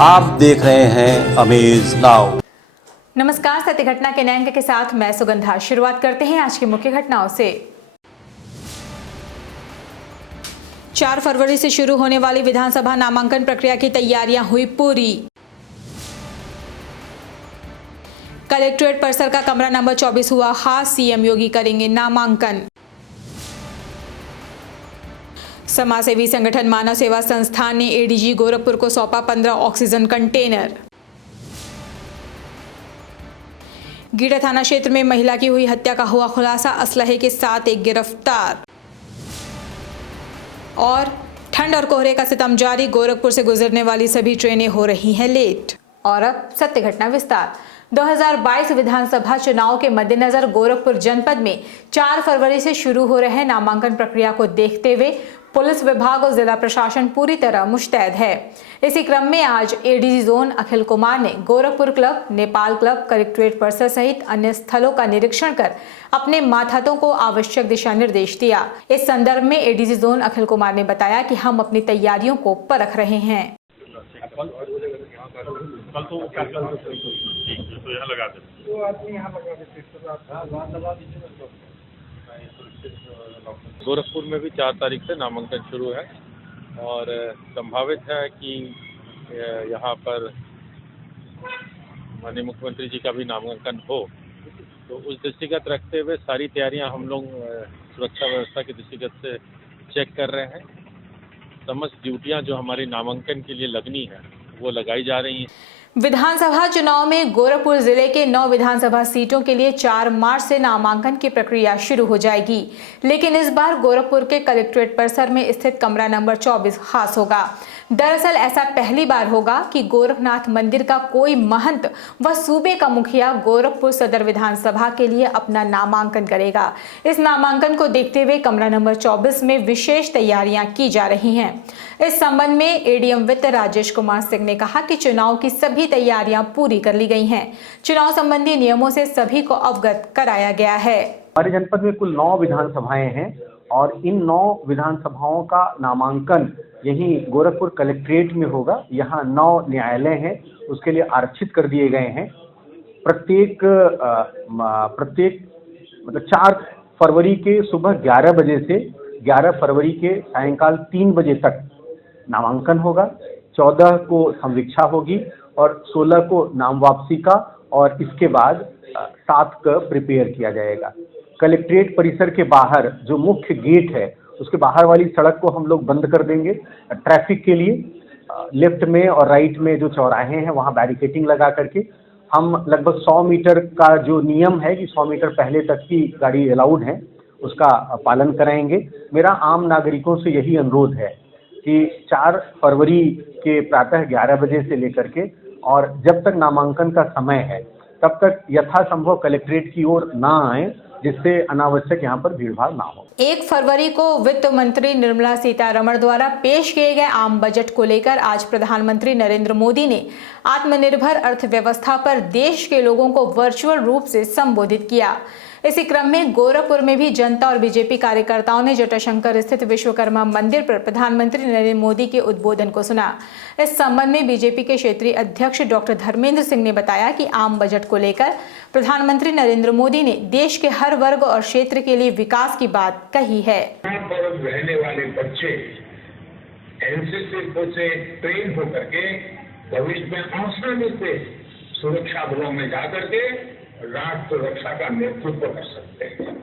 आप देख रहे हैं अमेज नाउ। नमस्कार, सत्य घटना के नए अंक के साथ मैं सुगंधा। शुरुआत करते हैं आज की मुख्य घटनाओं से। 4 फरवरी से शुरू होने वाली विधानसभा नामांकन प्रक्रिया की तैयारियां हुई पूरी। कलेक्ट्रेट परिसर का कमरा नंबर 24 हुआ खास, सीएम योगी करेंगे नामांकन। समाजसेवी संगठन मानव सेवा संस्थान ने एडीजी गोरखपुर को सौंपा 15 ऑक्सीजन कंटेनर। गीडा थाना क्षेत्र में महिला की हुई हत्या का हुआ खुलासा, असलहे के साथ एक गिरफ्तार। और ठंड और कोहरे का सितम जारी, गोरखपुर से गुजरने वाली सभी ट्रेनें हो रही हैं लेट। और अब सत्य घटना विस्तार। 2022 विधानसभा चुनाव के मद्देनजर गोरखपुर जनपद में 4 फरवरी से शुरू हो रहे नामांकन प्रक्रिया को देखते हुए पुलिस विभाग और जिला प्रशासन पूरी तरह मुस्तैद है। इसी क्रम में आज एडीजी जोन अखिल कुमार ने Gorakhpur club, Nepal club, collectorate परिसर सहित अन्य स्थलों का निरीक्षण कर अपने मातहतों को आवश्यक दिशा निर्देश दिया। इस संदर्भ में एडीजी जोन अखिल कुमार ने बताया कि हम अपनी तैयारियों को परख रहे हैं। कल तो यहाँ लगा देते, तो आदमी यहाँ लगा देते। गोरखपुर में भी 4 तारीख से नामांकन शुरू है और संभावित है कि यहाँ पर माननीय मुख्यमंत्री जी का भी नामांकन हो। तो उस दृष्टिगत रखते हुए सारी तैयारियां हम लोग सुरक्षा व्यवस्था के दृष्टिगत से चेक कर रहे हैं। समस्त ड्यूटियां जो हमारी नामांकन के लिए लगनी है वो लगाई जा रही हैं। विधानसभा चुनाव में गोरखपुर जिले के 9 विधानसभा सीटों के लिए 4 मार्च से नामांकन की प्रक्रिया शुरू हो जाएगी, लेकिन इस बार गोरखपुर के कलेक्ट्रेट परिसर में स्थित कमरा नंबर 24 खास होगा। दरअसल ऐसा पहली बार होगा कि गोरखनाथ मंदिर का कोई महंत व सूबे का मुखिया गोरखपुर सदर विधानसभा के लिए अपना नामांकन करेगा। इस नामांकन को देखते हुए कमरा नंबर 24 में विशेष तैयारियां की जा रही हैं। इस संबंध में एडीएम वित्त राजेश कुमार सिंह ने कहा कि चुनाव की सभी तैयारियां पूरी कर ली गई हैं। चुनाव संबंधी नियमों से सभी को अवगत कराया गया है। हमारे जनपद में कुल 9 विधानसभाएं हैं और इन 9 विधानसभाओं का नामांकन यहीं गोरखपुर कलेक्ट्रेट में होगा। यहाँ 9 न्यायालय हैं, उसके लिए आरक्षित कर दिए गए हैं। प्रत्येक मतलब 4 फरवरी के सुबह 11 बजे से 11 फरवरी के सायंकाल 3 बजे तक नामांकन होगा। 14 को संवीक्षा होगी और 16 को नाम वापसी का और इसके बाद 7 का प्रिपेयर किया जाएगा। कलेक्ट्रेट परिसर के बाहर जो मुख्य गेट है उसके बाहर वाली सड़क को हम लोग बंद कर देंगे ट्रैफिक के लिए। लेफ्ट में और राइट में जो चौराहे हैं वहाँ बैरिकेटिंग लगा करके हम लगभग 100 मीटर का जो नियम है कि 100 मीटर पहले तक की गाड़ी अलाउड है उसका पालन कराएंगे। मेरा आम नागरिकों से यही अनुरोध है कि 4 फरवरी के प्रातः 11 बजे से लेकर के और जब तक नामांकन का समय है तब तक यथासंभव कलेक्ट्रेट की ओर ना आए, जिससे अनावश्यक यहाँ पर भीड़भाड़ ना हो। 1 फरवरी को वित्त मंत्री निर्मला सीतारमण द्वारा पेश किए गए आम बजट को लेकर आज प्रधानमंत्री नरेंद्र मोदी ने आत्मनिर्भर अर्थव्यवस्था पर देश के लोगों को वर्चुअल रूप से संबोधित किया। इसी क्रम में गोरखपुर में भी जनता और बीजेपी कार्यकर्ताओं ने जटाशंकर स्थित विश्वकर्मा मंदिर पर प्रधानमंत्री नरेंद्र मोदी के उद्बोधन को सुना। इस संबंध में बीजेपी के क्षेत्रीय अध्यक्ष डॉक्टर धर्मेंद्र सिंह ने बताया कि आम बजट को लेकर प्रधानमंत्री नरेंद्र मोदी ने देश के हर वर्ग और क्षेत्र के लिए विकास की बात कही है। रहने वाले बच्चे एनसीसी से ट्रेन होकर के भविष्य में आसानी से सुरक्षा बलों में जाकर के राष्ट्र रक्षा का नेतृत्व कर सकते हैं।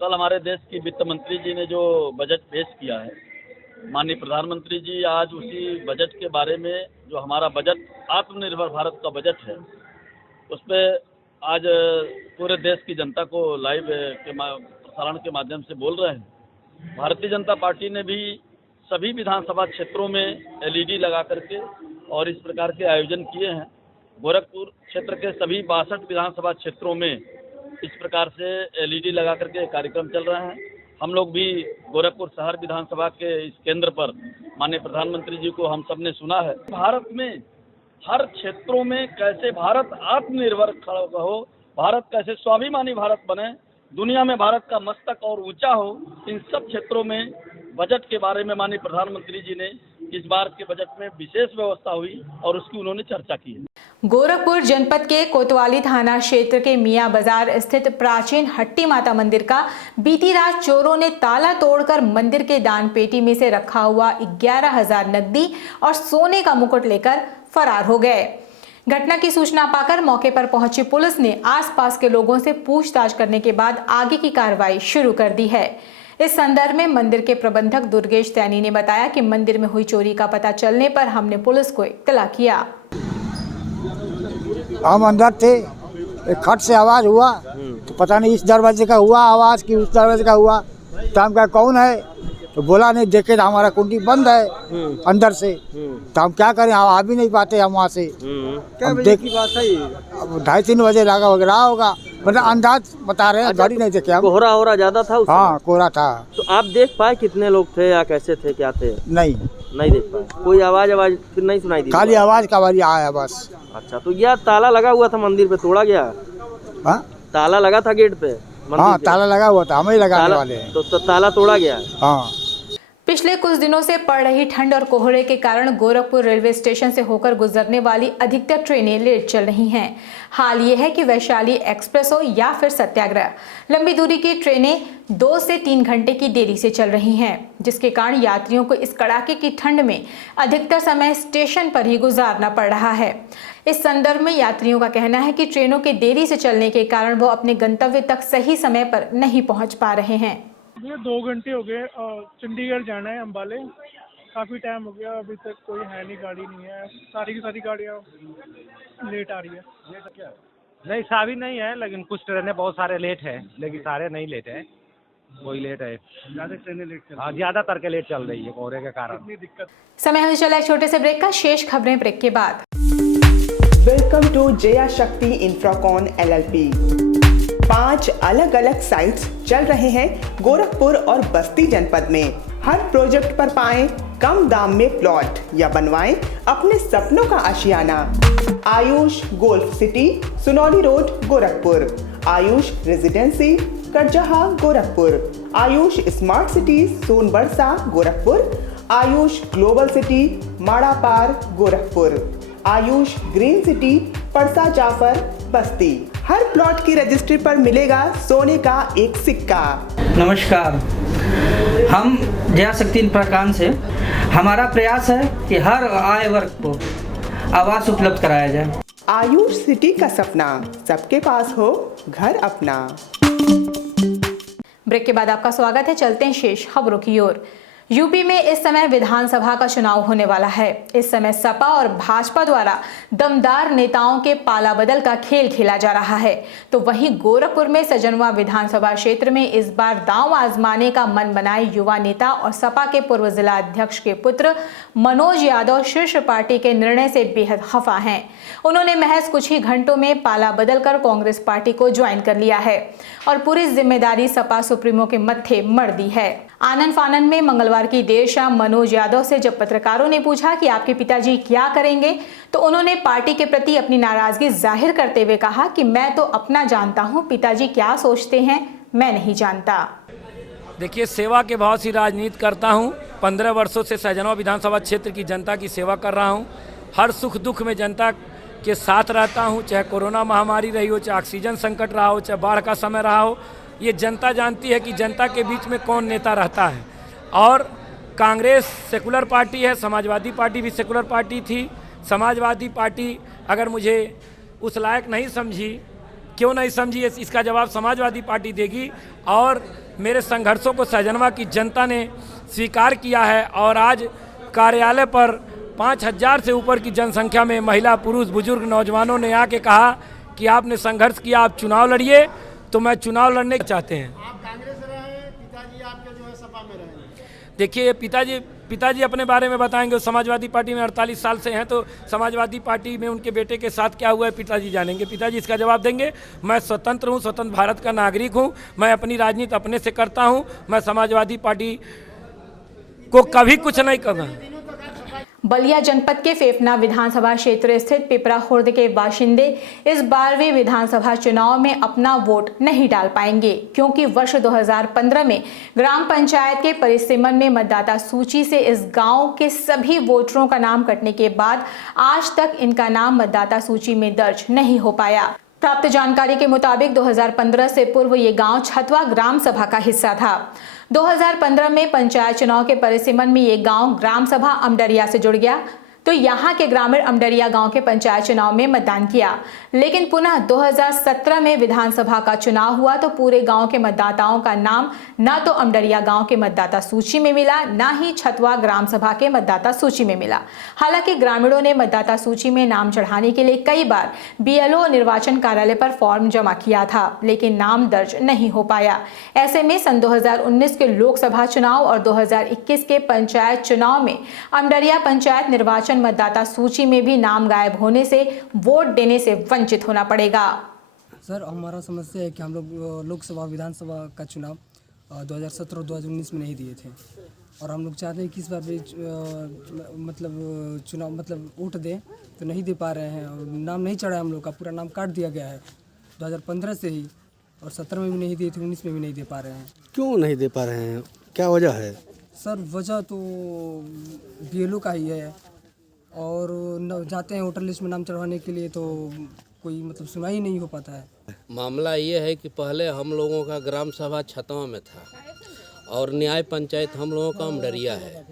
कल हमारे देश की वित्त मंत्री जी ने जो बजट पेश किया है, माननीय प्रधानमंत्री जी आज उसी बजट के बारे में, जो हमारा बजट आत्मनिर्भर भारत का बजट है, उस पर आज पूरे देश की जनता को लाइव के प्रसारण के माध्यम से बोल रहे हैं। भारतीय जनता पार्टी ने भी सभी विधानसभा क्षेत्रों में एलईडी लगा करके और इस प्रकार के आयोजन किए हैं। गोरखपुर क्षेत्र के सभी 62 विधानसभा क्षेत्रों में इस प्रकार से एलईडी लगा करके कार्यक्रम चल रहे हैं। हम लोग भी गोरखपुर शहर विधानसभा के इस केंद्र पर माननीय प्रधानमंत्री जी को हम सब ने सुना है। भारत में हर क्षेत्रों में कैसे भारत आत्मनिर्भर हो, भारत कैसे स्वाभिमानी भारत बने, दुनिया में भारत का मस्तक और ऊंचा हो, इन सब क्षेत्रों में बजट के बारे में माननीय प्रधानमंत्री जी ने इस बार के बजट में विशेष व्यवस्था हुई और उसकी उन्होंने चर्चा की है। गोरखपुर जनपद के कोतवाली थाना क्षेत्र के मियां बाजार स्थित प्राचीन हट्टी माता मंदिर का बीती रात चोरों ने ताला तोड़कर मंदिर के दान पेटी में से रखा हुआ 11,000 नकदी और सोने का मुकुट लेकर फरार हो गए। घटना की सूचना पाकर मौके पर पहुंची पुलिस ने आसपास के लोगों से पूछताछ करने के बाद आगे की कार्रवाई शुरू कर दी है। इस संदर्भ में मंदिर के प्रबंधक दुर्गेश सैनी ने बताया कि मंदिर में हुई चोरी का पता चलने पर हमने पुलिस को इत्तला किया। हम अंदर थे, एक खट से आवाज हुआ तो पता नहीं इस दरवाजे का हुआ आवाज कि उस दरवाजे का हुआ। तो हम कहा कौन है, तो बोला नहीं, देखे तो हमारा कुंडी बंद है अंदर से। तो हम क्या करें, हम आ भी नहीं पाते हम वहाँ से। क्या बजे की बात है? अब 2:30-3 बजे लगा वगैरह होगा, मतलब अंदाज बता रहे हैं। अच्छा, गाड़ी नहीं देखे हम। कोहरा हो रहा ज्यादा था उस समय? हाँ कोहरा था। तो आप देख पाए कितने लोग थे या कैसे थे, क्या थे? नहीं देख पाए। कोई आवाज फिर नहीं सुनाई दी? खाली आवाज का बारी आया बस। अच्छा, तो यह ताला लगा हुआ था मंदिर पे, तोड़ा गया? हाँ ताला लगा था गेट पे मंदिर हाँ के? ताला लगा हुआ था, हम ही लगाने वाले हैं। तो ताला तोड़ा गया? हाँ। पिछले कुछ दिनों से पड़ रही ठंड और कोहरे के कारण गोरखपुर रेलवे स्टेशन से होकर गुजरने वाली अधिकतर ट्रेनें लेट चल रही हैं। हाल ये है कि वैशाली एक्सप्रेस हो या फिर सत्याग्रह, लंबी दूरी की ट्रेनें 2 से 3 घंटे की देरी से चल रही हैं, जिसके कारण यात्रियों को इस कड़ाके की ठंड में अधिकतर समय स्टेशन पर ही गुजारना पड़ रहा है। इस संदर्भ में यात्रियों का कहना है कि ट्रेनों के देरी से चलने के कारण वो अपने गंतव्य तक सही समय पर नहीं पहुँच पा रहे हैं। 2 घंटे हो गए, चंडीगढ़ जाना है अम्बाले, काफ़ी टाइम हो गया, अभी तक कोई है नहीं, गाड़ी नहीं है, सारी की सारी गाड़ियाँ लेट आ रही है। नहीं सारी नहीं है, लेकिन कुछ ट्रेनें बहुत सारे लेट है, लेकिन सारे नहीं लेट है, वही लेट है। ज़्यादा ट्रेनें लेट चल हाँ ज़्यादातर के लेट चल रही है कोहरे के कारण। रही है, दिक्कत। समय हमें चला एक छोटे से ब्रेक का, शेष खबरें ब्रेक के बाद। वेलकम टू जया शक्ति इंफ्राकॉन LLP। 5 अलग अलग साइट्स चल रहे हैं गोरखपुर और बस्ती जनपद में। हर प्रोजेक्ट पर पाएं कम दाम में प्लॉट या बनवाएं अपने सपनों का आशियाना। Ayush Golf City, Sunauli Road, Gorakhpur. Ayush Residency, Karjaha, Gorakhpur. Ayush Smart City, Sonbarsa, Gorakhpur. Ayush Global City, Madapar, Gorakhpur. Ayush Green City, Parsa Jafar, Basti. हर प्लॉट की रजिस्ट्री पर मिलेगा सोने का एक सिक्का। नमस्कार, हम जया शक्ति इंफ्राकॉन से। हमारा प्रयास है कि हर आय वर्ग को आवास उपलब्ध कराया जाए। आयुष सिटी का सपना, सबके पास हो घर अपना। ब्रेक के बाद आपका स्वागत है। चलते हैं शेष खबरों की ओर। यूपी में इस समय विधानसभा का चुनाव होने वाला है। इस समय सपा और भाजपा द्वारा दमदार नेताओं के पाला बदल का खेल खेला जा रहा है, तो वहीं गोरखपुर में सजनवा विधानसभा क्षेत्र में इस बार दांव आजमाने का मन बनाए युवा नेता और सपा के पूर्व जिला अध्यक्ष के पुत्र मनोज यादव शीर्ष पार्टी के निर्णय से बेहद खफा हैं। उन्होंने महज कुछ ही घंटों में पाला बदल कर कांग्रेस पार्टी को ज्वाइन कर लिया है और पूरी जिम्मेदारी सपा सुप्रीमो के मत्थे मढ़ दी है। आनन फानन में मंगलवार की देर शाम मनोज यादव से जब पत्रकारों ने पूछा कि आपके पिताजी क्या करेंगे, तो उन्होंने पार्टी के प्रति अपनी नाराजगी जाहिर करते हुए कहा कि मैं तो अपना जानता हूं, पिताजी क्या सोचते हैं मैं नहीं जानता। देखिए, सेवा के भाव से राजनीति करता हूं। 15 वर्षों से सजनवा विधानसभा क्षेत्र की जनता की सेवा कर रहा हूं। हर सुख दुख में जनता के साथ रहता हूं, चाहे कोरोना महामारी रही हो, चाहे ऑक्सीजन संकट रहा हो, चाहे बाढ़ का समय रहा हो। ये जनता जानती है कि जनता के बीच में कौन नेता रहता है। और कांग्रेस सेकुलर पार्टी है, समाजवादी पार्टी भी सेकुलर पार्टी थी। समाजवादी पार्टी अगर मुझे उस लायक नहीं समझी, क्यों नहीं समझी, इसका जवाब समाजवादी पार्टी देगी। और मेरे संघर्षों को सजनवा की जनता ने स्वीकार किया है और आज कार्यालय पर 5000 से ऊपर की जनसंख्या में महिला, पुरुष, बुजुर्ग, नौजवानों ने आके कहा कि आपने संघर्ष किया, आप चुनाव लड़िए। तो मैं चुनाव लड़ने चाहते हैं। आप कांग्रेस रहे हैं, पिताजी आपके जो है सपा में रहे। देखिए, पिताजी अपने बारे में बताएंगे। समाजवादी पार्टी में 48 साल से हैं, तो समाजवादी पार्टी में उनके बेटे के साथ क्या हुआ है पिताजी जानेंगे, पिताजी इसका जवाब देंगे। मैं स्वतंत्र हूं, स्वतंत्र भारत का नागरिक हूं। मैं अपनी राजनीति अपने से करता हूं। मैं समाजवादी पार्टी को कभी कुछ नहीं कहूँगा। बलिया जनपद के फेफना विधानसभा क्षेत्र स्थित पिपरा खुर्द के बाशिंदे इस 12वें विधानसभा चुनाव में अपना वोट नहीं डाल पाएंगे, क्योंकि वर्ष 2015 में ग्राम पंचायत के परिसीमन में मतदाता सूची से इस गांव के सभी वोटरों का नाम कटने के बाद आज तक इनका नाम मतदाता सूची में दर्ज नहीं हो पाया। प्राप्त जानकारी के मुताबिक 2015 से पूर्व ये गांव छतवा ग्राम सभा का हिस्सा था। 2015 में पंचायत चुनाव के परिसीमन में ये गांव ग्राम सभा अमडरिया से जुड़ गया, तो यहाँ के ग्रामीण अमडरिया गांव के पंचायत चुनाव में मतदान किया। लेकिन पुनः 2017 में विधानसभा का चुनाव हुआ तो पूरे गांव के मतदाताओं का नाम न तो अमडरिया गांव के मतदाता सूची में मिला, न ही छतवा ग्राम सभा के मतदाता सूची में मिला। हालांकि ग्रामीणों ने मतदाता सूची में नाम चढ़ाने के लिए कई बार BLO निर्वाचन कार्यालय पर फॉर्म जमा किया था, लेकिन नाम दर्ज नहीं हो पाया। ऐसे में सन 2019 के लोकसभा चुनाव और 2021 के पंचायत चुनाव में अमडरिया पंचायत निर्वाचन मतदाता सूची में भी नाम गायब होने से वोट देने से वंचित होना पड़ेगा। सर, हमारा समस्या है कि हम लोग लोकसभा विधानसभा का चुनाव 2017 और 2019 में नहीं दिए थे, और हम लोग चाहते हैं कि इस बार भी चुनाव वोट दें, तो नहीं दे पा रहे हैं। और नाम नहीं चढ़ा है, हम लोग का पूरा नाम काट दिया गया है 2015 से ही, और 17 में भी नहीं दिए थे, 19 में भी नहीं दे पा रहे हैं। क्यों नहीं दे पा रहे हैं, क्या वजह है? सर, वजह तो BLO का ही है, और जाते हैं वोटर लिस्ट में नाम चढ़वाने के लिए तो कोई सुनाई नहीं हो पाता है। मामला ये है कि पहले हम लोगों का ग्राम सभा छतवा में था और न्याय पंचायत हम लोगों का अमडरिया है,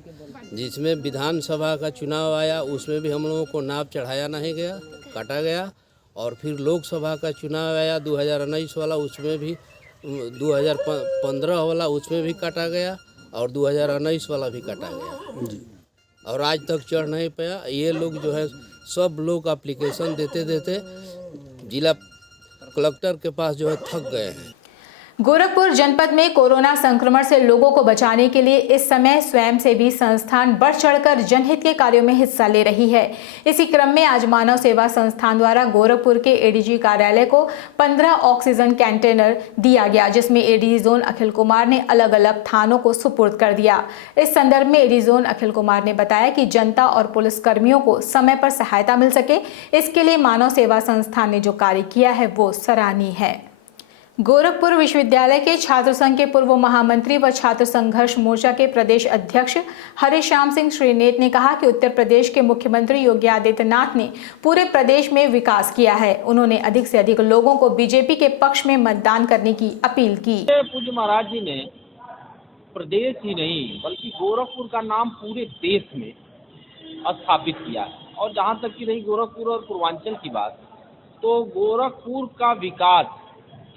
जिसमें विधानसभा का चुनाव आया उसमें भी हम लोगों को नाम चढ़ाया नहीं गया, काटा गया। और फिर लोकसभा का चुनाव आया 2019 वाला, उसमें भी 2015 वाला उसमें भी काटा गया, और 2019 वाला भी काटा गया जी। और आज तक चढ़ नहीं पाया। ये लोग जो है सब लोग एप्लीकेशन देते देते जिला कलेक्टर के पास जो है थक गए हैं। गोरखपुर जनपद में कोरोना संक्रमण से लोगों को बचाने के लिए इस समय स्वयंसेवी संस्थान बढ़ चढ़कर जनहित के कार्यों में हिस्सा ले रही है। इसी क्रम में आज मानव सेवा संस्थान द्वारा गोरखपुर के ADG कार्यालय को 15 ऑक्सीजन कंटेनर दिया गया, जिसमें ADG जोन अखिल कुमार ने अलग अलग थानों को सुपुर्द कर दिया। इस संदर्भ में ADG जोन अखिल कुमार ने बताया कि जनता और पुलिस कर्मियों को समय पर सहायता मिल सके, इसके लिए मानव सेवा संस्थान ने जो कार्य किया है वो सराहनीय है। गोरखपुर विश्वविद्यालय के छात्र संघ के पूर्व महामंत्री व छात्र संघर्ष मोर्चा के प्रदेश अध्यक्ष हरिश्याम सिंह श्रीनेत ने कहा कि उत्तर प्रदेश के मुख्यमंत्री योगी आदित्यनाथ ने पूरे प्रदेश में विकास किया है। उन्होंने अधिक से अधिक लोगों को बीजेपी के पक्ष में मतदान करने की अपील की। पूज्य महाराज जी ने प्रदेश ही नहीं बल्कि गोरखपुर का नाम पूरे देश में स्थापित किया है। और जहाँ तक की रही गोरखपुर और पूर्वांचल की बात, तो गोरखपुर का विकास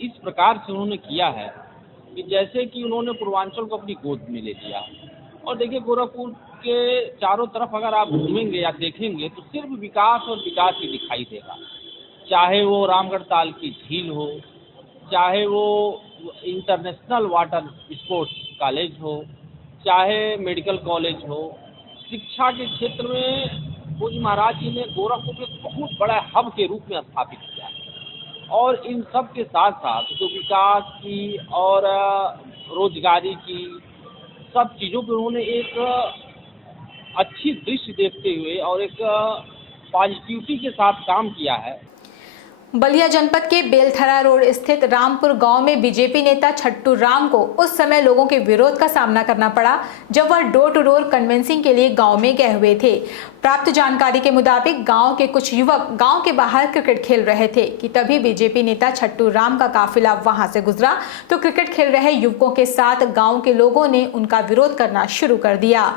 इस प्रकार से उन्होंने किया है कि जैसे कि उन्होंने पूर्वांचल को अपनी गोद में ले लिया। और देखिए, गोरखपुर के चारों तरफ अगर आप घूमेंगे या देखेंगे तो सिर्फ विकास और विकास ही दिखाई देगा। चाहे वो रामगढ़ ताल की झील हो, चाहे वो इंटरनेशनल वाटर स्पोर्ट्स कॉलेज हो, चाहे मेडिकल कॉलेज हो, शिक्षा के क्षेत्र में पूज्य महाराज जी ने गोरखपुर को बहुत बड़ा हब के रूप में स्थापित किया है। और इन सब के साथ साथ जो विकास की और रोजगारी की सब चीज़ों पर उन्होंने एक अच्छी दृष्टि देखते हुए और एक पॉजिटिविटी के साथ काम किया है। बलिया जनपद के बेलथरा रोड स्थित रामपुर गांव में बीजेपी नेता छट्टू राम को उस समय लोगों के विरोध का सामना करना पड़ा जब वह डोर टू डोर कन्वेंसिंग के लिए गांव में गए हुए थे। प्राप्त जानकारी के मुताबिक गांव के कुछ युवक गांव के बाहर क्रिकेट खेल रहे थे कि तभी बीजेपी नेता छट्टू राम का काफिला वहां से गुजरा तो क्रिकेट खेल रहे युवकों के साथ गाँव के लोगों ने उनका विरोध करना शुरू कर दिया।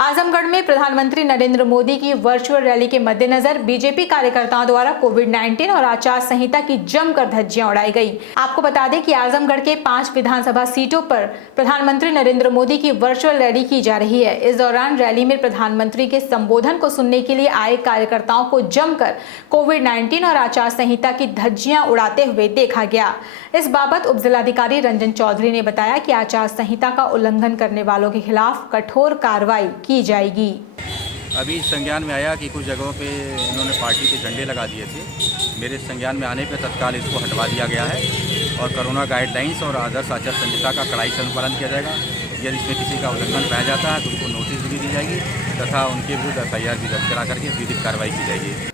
आजमगढ़ में प्रधानमंत्री नरेंद्र मोदी की वर्चुअल रैली के मद्देनजर बीजेपी कार्यकर्ताओं द्वारा कोविड-19 और आचार संहिता की जमकर धज्जियां उड़ाई गई। आपको बता दें कि आजमगढ़ के 5 विधानसभा सीटों पर प्रधानमंत्री नरेंद्र मोदी की वर्चुअल रैली की जा रही है। इस दौरान रैली में प्रधानमंत्री के संबोधन को सुनने के लिए आए कार्यकर्ताओं को जमकर कोविड-19 और आचार संहिता की धज्जियां उड़ाते हुए देखा गया। इस बाबत उप जिलाधिकारी रंजन चौधरी ने बताया कि आचार संहिता का उल्लंघन करने वालों के खिलाफ कठोर कार्रवाई की जाएगी। अभी संज्ञान में आया कि कुछ जगहों पे इन्होंने पार्टी के झंडे लगा दिए थे। मेरे संज्ञान में आने पे तत्काल इसको हटवा दिया गया है और कोरोना गाइडलाइंस और आदर्श आचार संहिता का कड़ाई से अनुपालन किया जाएगा। यदि इसमें किसी का उल्लंघन पाया जाता है तो उनको नोटिस भी दी जाएगी तथा उनके विरुद्ध FIR भी दर्ज करा करके विधिक कार्रवाई की जाएगी।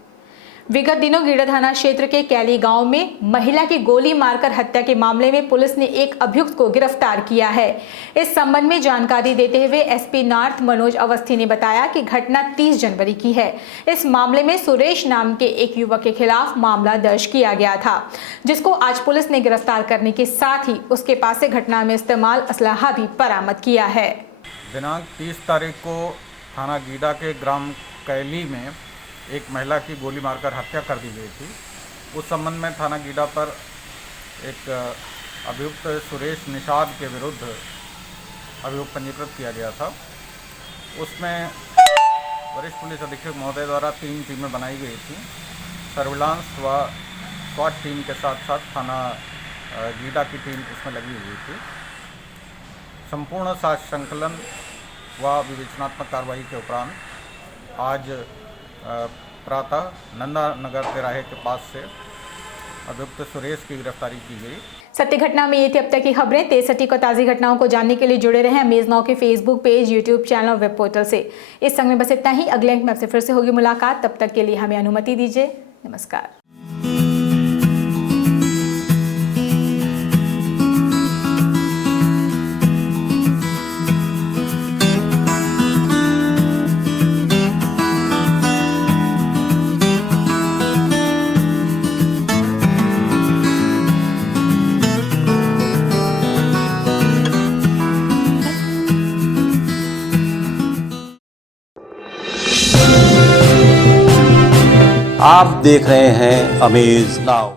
विगत दिनों गीडा थाना क्षेत्र के कैली गांव में महिला की गोली मारकर हत्या के मामले में पुलिस ने एक अभियुक्त को गिरफ्तार किया है। इस संबंध में जानकारी देते हुए SP नॉर्थ मनोज अवस्थी ने बताया कि घटना 30 जनवरी की है। इस मामले में सुरेश नाम के एक युवक के खिलाफ मामला दर्ज किया गया था, जिसको आज पुलिस ने गिरफ्तार करने के साथ ही उसके पास से घटना में इस्तेमाल असलाहा भी बरामद किया है। दिनांक 30 तारीख को थाना गीडा के ग्राम कैली में एक महिला की गोली मारकर हत्या कर दी गई थी। उस संबंध में थाना गीडा पर एक अभियुक्त सुरेश निषाद के विरुद्ध अभियोग पंजीकृत किया गया था। उसमें वरिष्ठ पुलिस अधीक्षक महोदय द्वारा 3 टीमें बनाई गई थी। सर्विलांस व स्वाट टीम के साथ साथ थाना गीडा की टीम इसमें लगी हुई थी। संपूर्ण साक्ष्य संकलन व विवेचनात्मक कार्रवाई के उपरांत आज प्रातः नंदा नगर तिराहे के पास से अभियुक्त सुरेश की गिरफ्तारी की गई। सत्य घटना में ये थी अब तक की खबरें। तेज सटीक और ताज़ी घटनाओं को जानने के लिए जुड़े रहें अमेज नाउ के फेसबुक पेज, यूट्यूब चैनल और वेब पोर्टल से। इस संग में बस इतना ही। अगले अंक में आपसे फिर से होगी मुलाकात। तब तक के लिए हमें अनुमति दीजिए। नमस्कार। आप देख रहे हैं अमेज नाउ।